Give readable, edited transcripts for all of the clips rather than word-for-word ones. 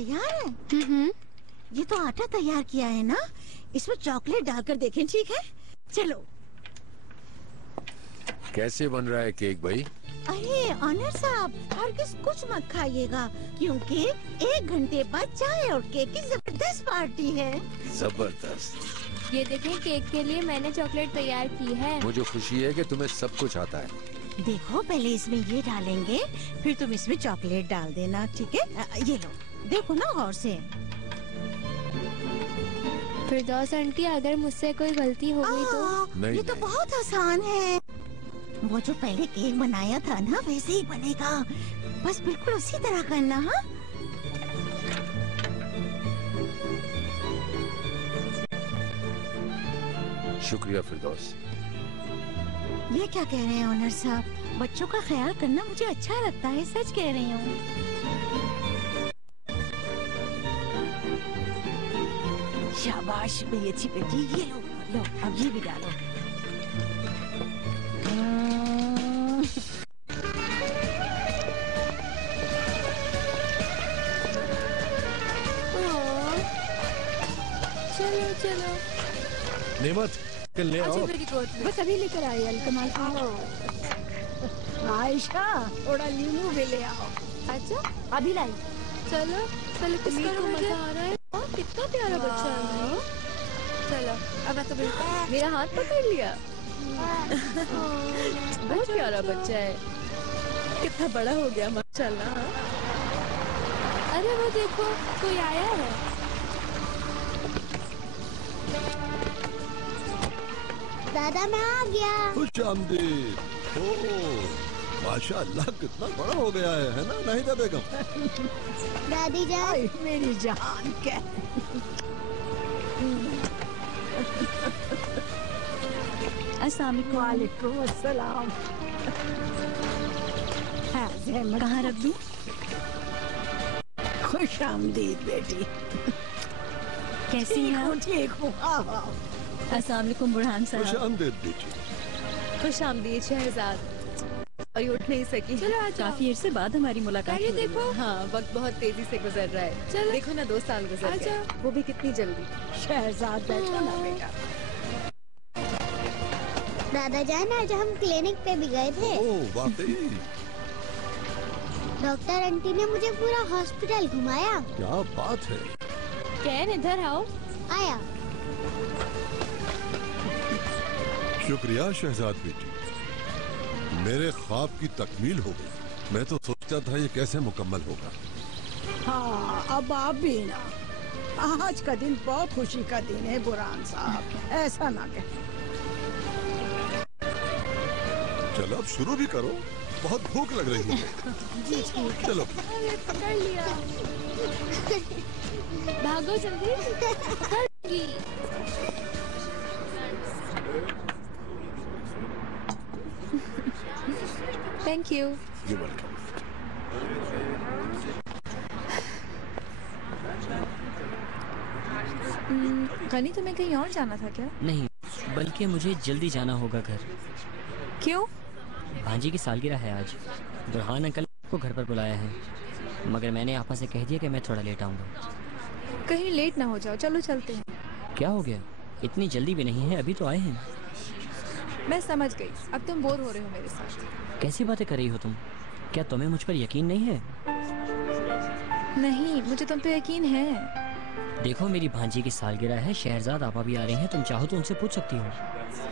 तैयार है? ये तो आटा तैयार किया है ना, इसमें चॉकलेट डालकर देखें, ठीक है? चलो। कैसे बन रहा है केक भाई? अरे ऑनर साहब, हरगिज़ कुछ मत खाइएगा, क्योंकि 1 घंटे बाद चाय और केक की जबरदस्त पार्टी है। जबरदस्त। ये देखें, केक के लिए मैंने चॉकलेट तैयार की है। मुझे खुशी है कि तुम्हें सब कुछ आता है। देखो, पहले इसमें ये डालेंगे, फिर तुम इसमें चॉकलेट डाल देना, ठीक है? ये लो, देखो ना गौर से। फिरदौस आंटी, अगर मुझसे कोई गलती हो गई तो? ये तो बहुत आसान है। वो जो पहले केक बनाया था ना, वैसे ही बनेगा, बस बिल्कुल उसी तरह करना। हाँ, शुक्रिया फिरदौस। ये क्या कह रहे हैं ऑनर साहब? बच्चों का ख्याल करना मुझे अच्छा लगता है, सच कह रही हूँ। शाबाश मेरी अच्छी बेटी, ये लो लो, अब ये भी डालो। चलो चलो। नेमत, ले आओ। बस अभी लेकर आई अलकमाल। आयशा, थोड़ा नींबू भी ले आओ। अच्छा, अभी लाई। चलो पहले किसका मजा आ रहा है? कितना प्यारा बच्चा है। चलो, अब मैं तो बिल्कुल मेरा हाथ पकड़ लिया। बहुत प्यारा बच्चा है, कितना बड़ा हो गया माशाल्लाह। अरे वो देखो, कोई आया है। दादा, मैं आ गया। खुश आमदीद। माशाअल्लाह, कितना बड़ा हो गया है ना नाहिदा बेगम? दादी जान, मेरी जान क्या। अस्सलाम वालेकुम। अस्सलाम। कहाँ रख दूं? खुश आमदीद बेटी। कैसी हैं आप? ठीक हूँ। अस्सलाम वालेकुम बुरहान साहब। खुश आमदीद बेटी। खुश आमदीद शहजाद। और उठ नहीं सकी। काफी अरसे बाद हमारी मुलाकात ये देखो। हाँ, वक्त बहुत तेजी से गुजर रहा है। चलो। देखो ना, 2 साल गुजर गए, वो भी कितनी जल्दी। शहजाद बैठो ना बेटा। दादा जान, आज हम क्लिनिक पे भी गए थे। ओह वाकई? डॉक्टर आंटी ने मुझे पूरा हॉस्पिटल घुमाया। क्या बात है। कैन, इधर आओ। आया। शुक्रिया शहजाद बेटी, मेरे ख्वाब की तकमील हो गई। मैं तो सोचता था ये कैसे मुकम्मल होगा। हाँ, अब आप भी ना। आज का दिन बहुत खुशी का दिन है बुरहान साहब, ऐसा ना कहें। चलो अब शुरू भी करो, बहुत भूख लग रही है। जी ठीक। चलो। पकड़ लिया। भागो जल्दी। पकड़ ली। Thank you. You welcome. Gani, तुम्हें कहीं और जाना था क्या? नहीं, बल्कि मुझे जल्दी जाना होगा घर। क्यों? भांजी की सालगिरह है आज। बुरहान अंकल को घर पर बुलाया है, मगर मैंने आपा से कह दिया कि मैं थोड़ा लेट आऊँगा। कहीं लेट ना हो जाओ, चलो चलते हैं। क्या हो गया? इतनी जल्दी भी नहीं है, अभी तो आए हैं। मैं समझ गई, अब तुम बोर हो रहे हो मेरे साथ। कैसी बातें कर रही हो तुम? क्या तुम्हें मुझ पर यकीन नहीं है? नहीं, मुझे तुम पे यकीन है। देखो, मेरी भांजी की सालगिरह है, शहरजाद आपा भी आ रही हैं, तुम चाहो तो उनसे पूछ सकती हो।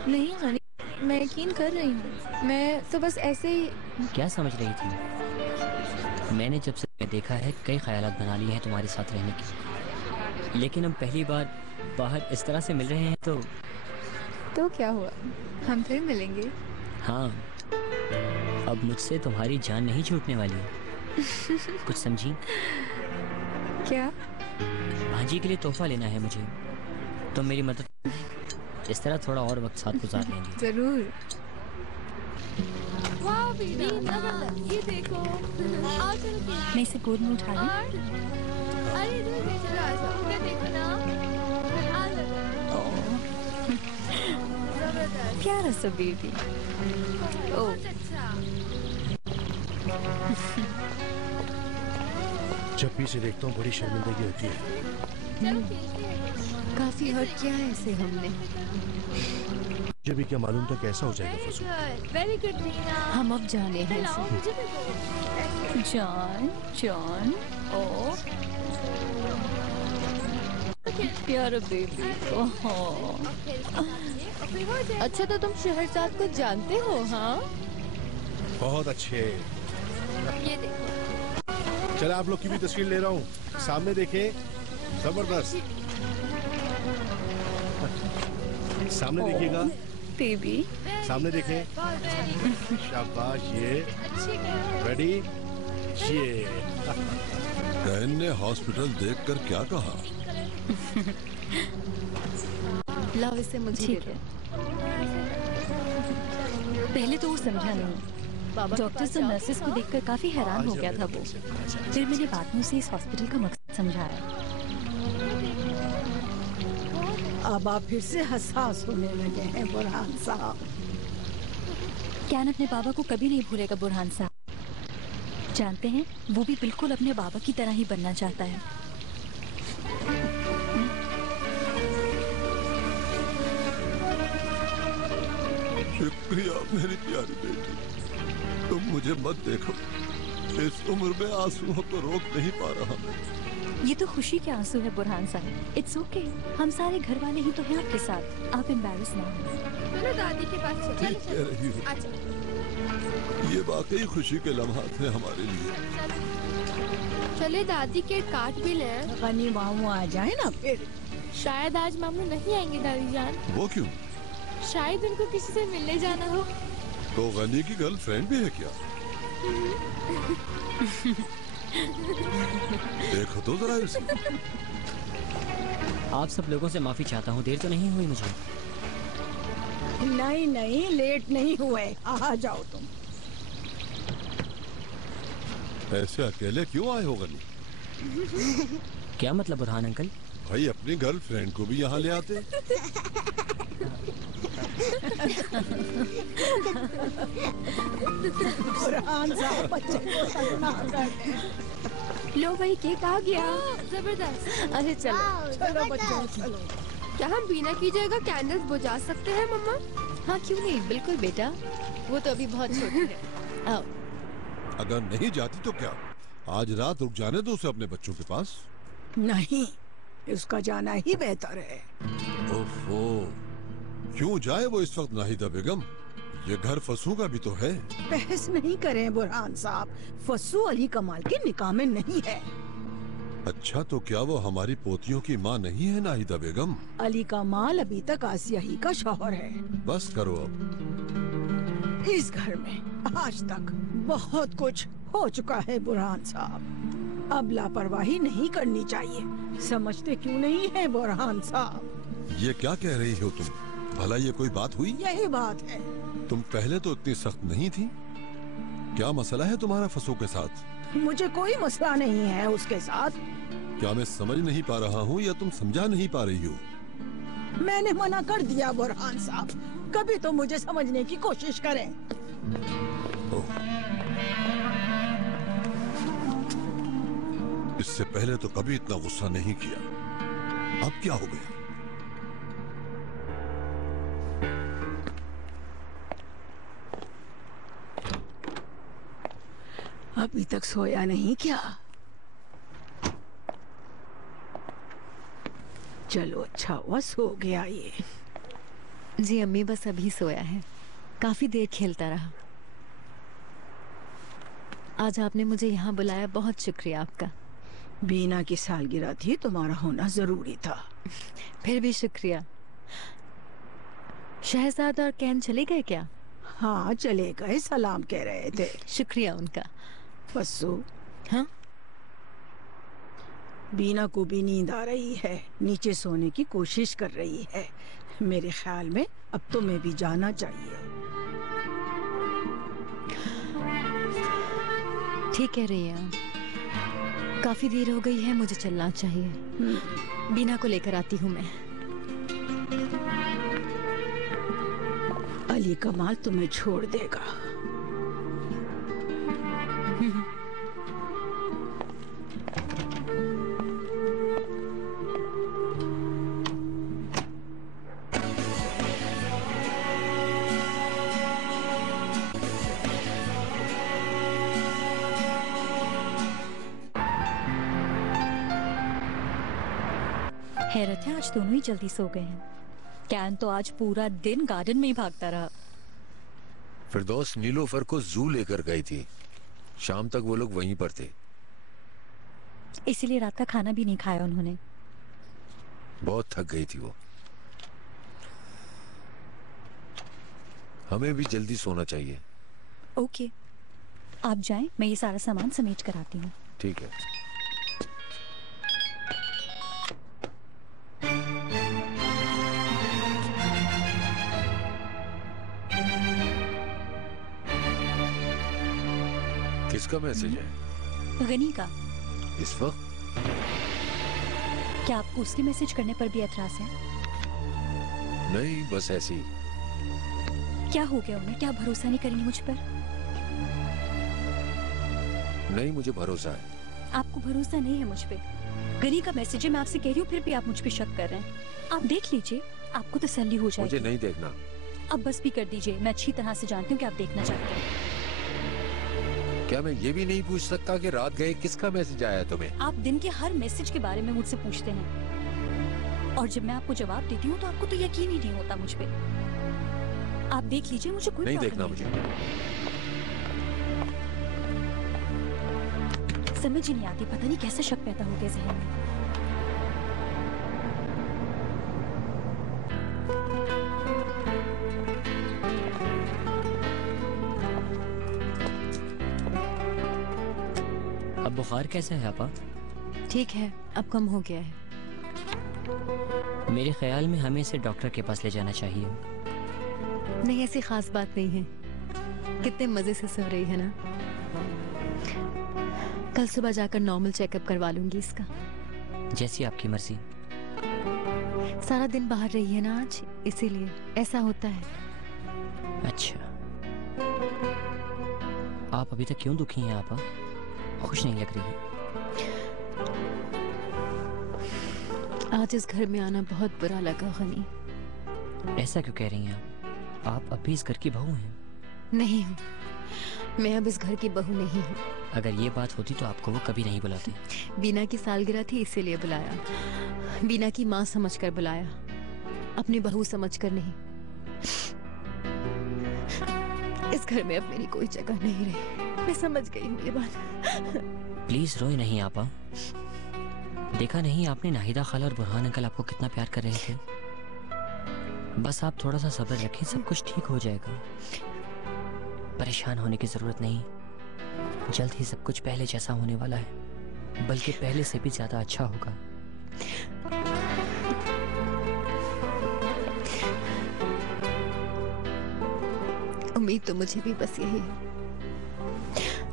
नहीं गनी, मैं यकीन कर रही हूँ। मैं तो बस ऐसे ही। क्या समझ रही थी? मैंने जब से तुम्हें देखा है, कई ख्यालात बना लिए हैं तुम्हारे साथ रहने की, लेकिन हम पहली बार बाहर इस तरह से मिल रहे हैं तो क्या हुआ, हम फिर मिलेंगे। हाँ, अब मुझसे तुम्हारी जान नहीं छूटने वाली। कुछ समझी? क्या? भांजी के लिए तोहफा लेना है मुझे, तुम मेरी मदद। इस तरह थोड़ा और वक्त साथ गुजार लेंगे। जरूर। वाह बेटा, ये देखो। आओ चलो। मैं इसे गोद में उठा लूं? अरे इधर देखो, आ जाओ। ये देखो ना, आ जाओ। प्यारा सा बेबी। बहुत अच्छा। जब भी इसे देखता हूँ बड़ी शर्मिंदगी होती है। काफी हर्ट किया है इसे हमने। मुझे भी क्या मालूम था कैसा हो जाएगा फसू। Very good Reena. हम अब जाने हैं इसे। जॉन जॉन ओ प्यारा बेबी। अच्छा तो तुम शहरजाद को जानते हो? हाँ बहुत अच्छे। ये देखो। चलो आप लोग की भी तस्वीर ले रहा हूँ, सामने देखें। जबरदस्त। सामने देखिएगा बेबी, सामने देखें। शाबाश। ये रेडी। ये कैन ने हॉस्पिटल देखकर क्या कहा? लाओ इसे मुझे। ठीक है। पहले तो वो समझा नहीं। डॉक्टर्स और नर्सेस को देखकर काफी हैरान हो गया था वो। फिर मैंने बाद में उसे इस हॉस्पिटल का मकसद समझाया। अब आप फिर से हसास होने लगे हैं बुरहान साहब। कैन अपने बाबा को कभी नहीं भूलेगा बुरहान साहब। जानते हैं वो भी बिल्कुल अपने बाबा की तरह ही बनना चाहता है। शुक्रिया मेरी प्यारी बेटी, तुम मुझे मत देखो। इस उम्र में आंसुओं को रोक नहीं पा रहा मैं। ये तो खुशी के आंसू है बुरहान साहब। इट्स ओके, हम सारे घर वाले ही तो हैं आपके साथ। आप एम्बैरेस ना हो। चलो दादी के पास चलो। ठीक कह रही हो। अच्छा। ये वाकई खुशी के लम्हात हैं हमारे लिए। चले दादी के काट भी ले। गनी मामू आ जाए ना फिर। शायद आज मामू नहीं आएंगे दादी जान। वो क्यों? शायद उनको किसी से मिलने जाना हो। तो गनी की गर्लफ्रेंड भी है क्या? देखो तो जरा इसे। आप सब लोगों से माफी चाहता हूँ, देर तो नहीं हुई मुझे? नहीं नहीं, लेट नहीं हुए। आ जाओ तुम। ऐसे अकेले क्यों आए हो गनी? क्या मतलब बुरहान अंकल? भाई अपनी गर्लफ्रेंड को भी यहाँ ले आते। बुरहान साहब बच्चे को सजना करते। लो भाई, केक आ गया। जबरदस्त। अरे चलो चलो बच्चों चलो। क्या हम बिना की जगह कैंडल्स बुझा सकते हैं मम्मा? हाँ क्यों नहीं, बिल्कुल बेटा। वो तो अभी बहुत छोटी है। आओ। अगर नहीं जाती तो क्या, आज रात रुक जाने दो उसे अपने बच्चों के पास। नहीं, उसका जाना ही बेहतर है। ओफो, क्यों जाए वो इस वक्त नाहिदा बेगम? ये घर फसू का भी तो है। बहस नहीं करें बुरहान साहब, फसू अली कमाल के निकाह में नहीं है। अच्छा तो क्या वो हमारी पोतियों की माँ नहीं है नाहिदा बेगम? अली कमाल अभी तक आसिया ही का शौहर है। बस करो अब। इस घर में आज तक बहुत कुछ हो चुका है बुरहान साहब। अब लापरवाही नहीं करनी चाहिए। समझते क्यों नहीं है बुरहान साहब? ये क्या कह रही हो तुम? भला ये कोई बात हुई? यही बात है। तुम पहले तो इतनी सख्त नहीं थी। क्या मसला है तुम्हारा फसू के साथ? मुझे कोई मसला नहीं है उसके साथ। क्या मैं समझ नहीं पा रहा हूँ या तुम समझा नहीं पा रही हो? मैंने मना कर दिया बुरहान साहब, कभी तो मुझे समझने की कोशिश करें। इससे पहले तो कभी इतना गुस्सा नहीं किया। अब क्या हो गया? अभी तक सोया नहीं क्या? चलो अच्छा हुआ सो गया ये। जी अम्मी, बस अभी सोया है। काफी देर खेलता रहा। आज आपने मुझे यहाँ बुलाया, बहुत शुक्रिया आपका। बीना की सालगिरह थी, तुम्हारा होना जरूरी था। फिर भी शुक्रिया। शहजाद और कैन चले गए क्या? हाँ चले गए, सलाम कह रहे थे। शुक्रिया उनका। फस्सू, हाँ बीना को भी नींद आ रही है, नीचे सोने की कोशिश कर रही है। मेरे ख्याल में अब तुम्हें भी जाना चाहिए। ठीक कह रही हैं आप। काफी देर हो गई है, मुझे चलना चाहिए। बीना को लेकर आती हूँ मैं। अली कमाल तुम्हें छोड़ देगा। हैरत है, आज दोनों ही जल्दी सो गए हैं। कैन तो आज पूरा दिन गार्डन में ही भागता रहा। फिरदौस नीलोफर को जू लेकर गई थी, शाम तक वो लोग वहीं पर थे। इसीलिए रात का खाना भी नहीं खाया उन्होंने। बहुत थक गई थी वो। हमें भी जल्दी सोना चाहिए। ओके, आप जाएं, मैं ये सारा सामान समेट कर आती हूँ। ठीक है। किसका मैसेज है? गनी का। इस वक्त? क्या आपको उसके मैसेज करने पर भी एतराज है? नहीं, बस ऐसे ही। क्या हो गया उन्हें? क्या भरोसा नहीं करेंगे मुझ पर? नहीं, मुझे भरोसा है। आपको भरोसा नहीं है मुझ पे? गनी का मैसेज है, मैं आपसे कह रही हूँ, फिर भी आप मुझ पे शक कर रहे हैं। आप देख लीजिए, आपको तसल्ली हो जाएगी। मुझे नहीं देखना। अब बस भी कर दीजिए, मैं अच्छी तरह से जानती हूँ कि आप देखना चाहते हैं। क्या मैं ये भी नहीं पूछ सकता कि रात गए किसका मैसेज आया तुम्हें? आप दिन के हर मैसेज के बारे में मुझसे पूछते हैं, और जब मैं आपको जवाब देती हूँ तो आपको तो यकीन ही नहीं होता मुझ पे। आप देख लीजिए, मुझे कोई नहीं देखना मुझे। समझ ही नहीं आती, पता नहीं कैसे शक पैदा हो गया ज़हन में। अब बुखार कैसा है आपा? ठीक है, अब कम हो गया है। मेरे ख्याल में हमें इसे डॉक्टर के पास ले जाना चाहिए। नहीं, ऐसी खास बात नहीं है। कितने मजे से सो रही है ना। कल सुबह जाकर नॉर्मल चेकअप करवा लूंगी इसका। जैसी आपकी मर्जी। सारा दिन बाहर रही है ना आज, इसीलिए ऐसा होता है। अच्छा, आप अभी तक क्यों दुखी हैं आपा? खुश नहीं लग रही। आज इस घर में आना बहुत बुरा लगा गनी। ऐसा क्यों कह रही हैं आप अभी इस घर की बहू हैं। नहीं हूँ, मैं अब इस घर की बहू नहीं हूँ। अगर ये बात होती तो आपको वो कभी नहीं बुलाते। बीना की सालगिरह थी इसीलिए बुलाया, बीना की माँ समझकर बुलाया, अपनी बहू समझकर नहीं। इस घर में अब मेरी कोई जगह नहीं रही। मैं समझ गई हूँ ये बात। प्लीज रोए नहीं आपा। देखा नहीं आपने नाहिदा खाला और बुरहान अंकल आपको कितना प्यार कर रहे थे। बस आप थोड़ा सा सब्र रखें, सब कुछ ठीक हो जाएगा। परेशान होने की जरूरत नहीं, जल्द ही सब कुछ पहले जैसा होने वाला है, बल्कि पहले से भी ज्यादा अच्छा होगा। उम्मीद तो मुझे भी बस यही है।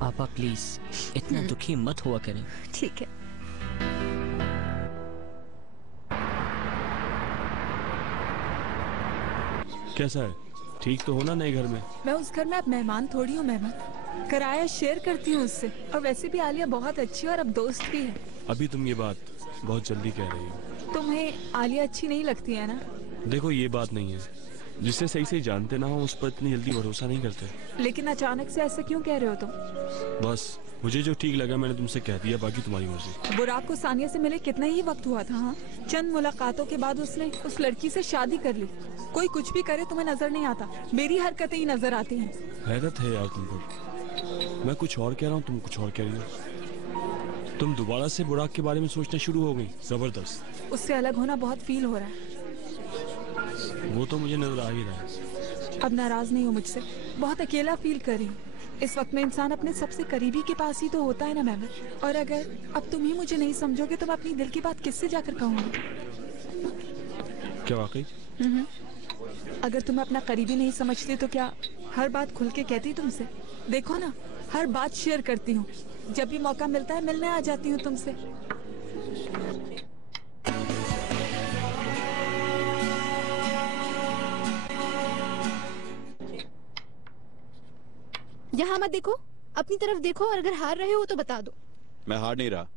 आपा प्लीज इतना दुखी मत हुआ करें। ठीक है। कैसा है? ठीक तो हो ना नए घर में? मैं उस घर में अब मेहमान थोड़ी हूँ मेहमान, किराया शेयर करती हूँ उससे। और वैसे भी आलिया बहुत अच्छी और अब दोस्त भी है। अभी तुम ये बात बहुत जल्दी कह रही हो। तुम्हें आलिया अच्छी नहीं लगती है ना? देखो ये बात नहीं है, जिससे सही से जानते ना हो उस पर इतनी जल्दी भरोसा नहीं करते। लेकिन अचानक से ऐसा क्यों कह रहे हो तुम? बस मुझे जो ठीक लगा मैंने तुमसे कह दिया, बाकी तुम्हारी मर्जी। बुराक को सानिया से मिले कितना ही वक्त हुआ था। हाँ, चंद मुलाकातों के बाद उसने उस लड़की से शादी कर ली। कोई कुछ भी करे तुम्हें नजर नहीं आता, मेरी हरकतें ही नजर आती हैं। हैरत है यार तुमको। मैं कुछ और कह रहा हूँ, तुम कुछ और कह रही हो। तुम दोबारा से बुराक के बारे में सोचना शुरू हो गई। जबरदस्त। उससे अलग होना बहुत फील हो रहा है। वो तो मुझे नजर आ ही रहा है। अब नाराज नहीं हो मुझसे, बहुत अकेला फील कर रही हूँ। इस वक्त में इंसान अपने सबसे करीबी के पास ही तो होता है ना मेहमत। और अगर अब तुम ही मुझे नहीं समझोगे तो मैं अपनी दिल की बात किससे जाकर कहूँगी? क्या वाकई? अगर तुम अपना करीबी नहीं समझती तो क्या हर बात खुल के कहती तुमसे? देखो ना, हर बात शेयर करती हूँ। जब भी मौका मिलता है मिलने आ जाती हूँ तुमसे। यहाँ मत देखो, अपनी तरफ देखो, और अगर हार रहे हो तो बता दो। मैं हार नहीं रहा,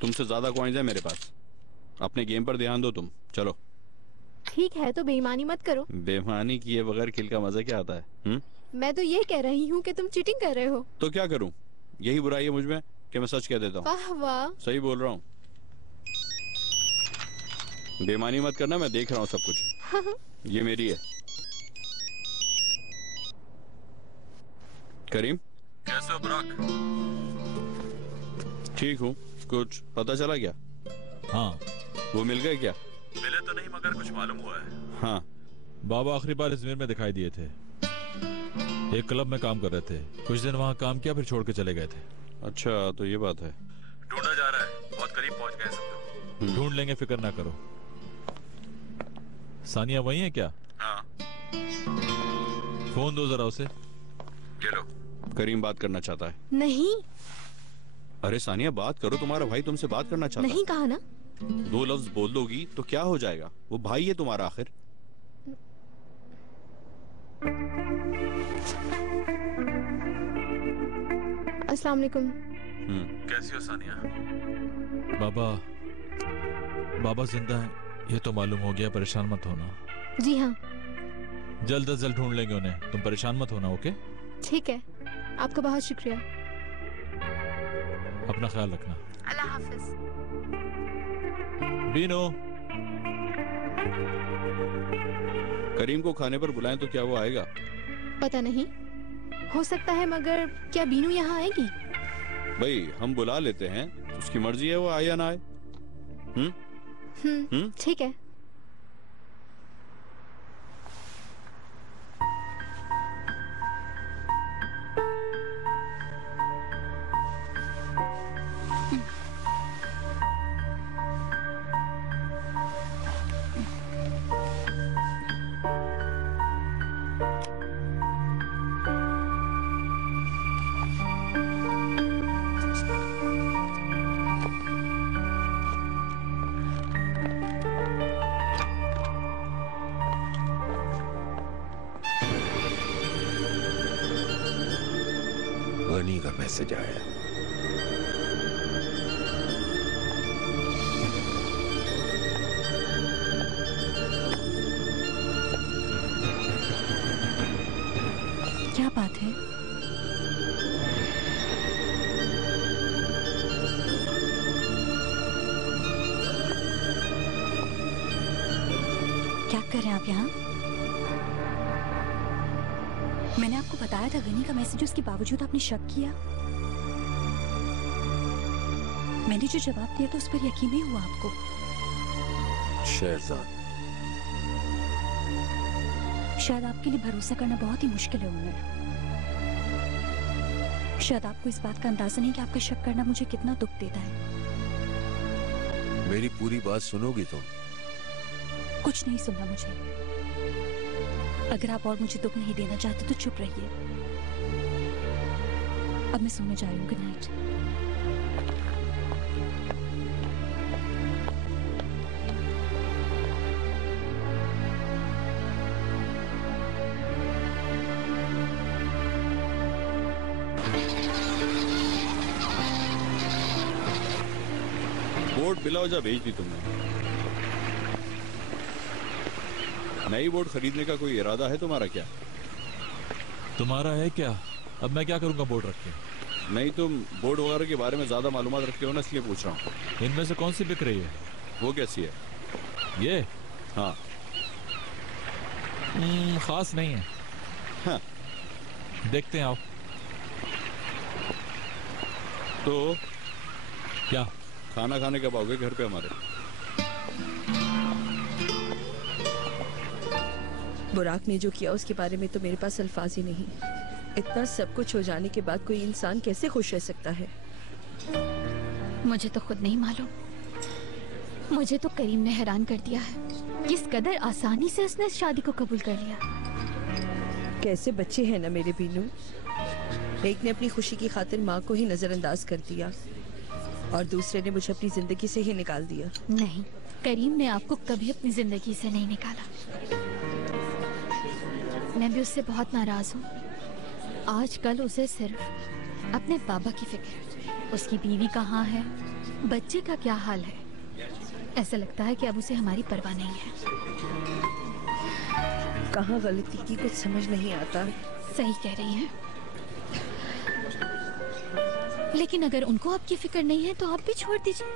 तुमसे ज्यादा कॉइंस है मेरे पास। अपने गेम पर ध्यान दो तुम। चलो ठीक है, तो बेईमानी मत करो। बेईमानी किए बगैर खेल का मजा क्या आता है? मैं तो ये कह रही हूँ कि तुम चीटिंग कर रहे हो। तो क्या करूँ? यही बुराई है मुझ में कि मैं सच कह देता हूँ। वाह वाह, सही बोल रहा हूँ। बेईमानी मत करना, मैं देख रहा हूँ सब कुछ। ये मेरी है। करीम, कैसे हो बुराक? ठीक हूँ। कुछ पता चला क्या? हाँ। वो मिल गए क्या? मिले तो नहीं मगर कुछ मालूम हुआ है। हाँ। बाबा आखिरी बार अजमेर में दिखाई दिए थे। एक क्लब में काम कर रहे थे, कुछ दिन वहाँ काम किया फिर छोड़ के चले गए थे। अच्छा, तो ये बात है। ढूंढा जा रहा है, बहुत करीब पहुँच गए सब। ढूंढ लेंगे, फिक्र ना करो। सानिया वही है क्या? हाँ। फोन दो जरा उसे। ये लो। करीम बात करना चाहता है। नहीं। अरे सानिया बात करो, तुम्हारा भाई तुमसे बात करना चाहता है। नहीं कहा ना। 2 लफ्ज बोल दोगी तो क्या हो जाएगा? वो भाई है तुम्हारा आखिर। अस्सलाम वालेकुम। कैसी हो सानिया? बाबा जिंदा है ये तो मालूम हो गया, परेशान मत होना। जी हाँ। जल्द अज जल्द ढूंढ लेंगे उन्हें, तुम परेशान मत होना। ओके? ठीक है, आपका बहुत शुक्रिया। अपना ख्याल रखना। अल्लाह हाफिज। बीनो। करीम को खाने पर बुलाएं तो क्या वो आएगा? पता नहीं, हो सकता है, मगर क्या बीनू यहाँ आएगी? भाई हम बुला लेते हैं, उसकी मर्जी है वो आए या ना आए। ठीक है। गनी का मैसेज आया। क्या बात है? क्या कर रहे हैं आप यहाँ? मैंने आपको बताया था गनी का मैसेज, उसके बावजूद आपने शक किया। मैंने जो जवाब दिया तो उस पर यकीन नहीं हुआ आपको। शहजाद, शायद आपके लिए भरोसा करना बहुत ही मुश्किल है उमर। शायद आपको इस बात का अंदाजा नहीं कि आपका शक करना मुझे कितना दुख देता है। मेरी पूरी बात सुनोगी तुम? कुछ नहीं सुनना मुझे। अगर आप और मुझे दुख नहीं देना चाहते तो चुप रहिए। अब मैं सोने जा रही हूँ। Good night. बोर्ड बिलावजा भेज दी तुमने। नई बोर्ड खरीदने का कोई इरादा है तुम्हारा क्या? तुम्हारा है क्या? अब मैं क्या करूंगा बोर्ड रख के? नहीं, तुम बोर्ड वगैरह के बारे में ज्यादा मालूमात रखते हो ना, इसलिए पूछ रहा हूँ। इनमें से कौन सी बिक रही है? वो कैसी है? ये? हाँ। खास नहीं है। हाँ। देखते हैं आओ। तो क्या खाना खाने कब आओगे घर पे हमारे? बुराक ने जो किया उसके बारे में तो मेरे पास अल्फाज ही नहीं। इतना सब कुछ हो जाने के बाद कोई इंसान कैसे खुश रह सकता है? मुझे तो खुद नहीं मालूम। मुझे तो करीम ने हैरान कर दिया है। किस कदर आसानी से उसने इस शादी को कबूल कर लिया। कैसे बच्चे हैं ना मेरे बीनू। एक ने अपनी खुशी की खातिर माँ को ही नजरअंदाज कर दिया और दूसरे ने मुझे अपनी जिंदगी से ही निकाल दिया। नहीं, करीम ने आपको कभी अपनी जिंदगी से नहीं निकाला। मैं भी उससे बहुत नाराज हूँ। आजकल उसे सिर्फ अपने बाबा की फिक्र। उसकी बीवी कहाँ है, बच्चे का क्या हाल है। ऐसा लगता है कि अब उसे हमारी परवाह नहीं है। कहाँ गलती की कुछ समझ नहीं आता। सही कह रही हैं। लेकिन अगर उनको आपकी फिक्र नहीं है तो आप भी छोड़ दीजिए।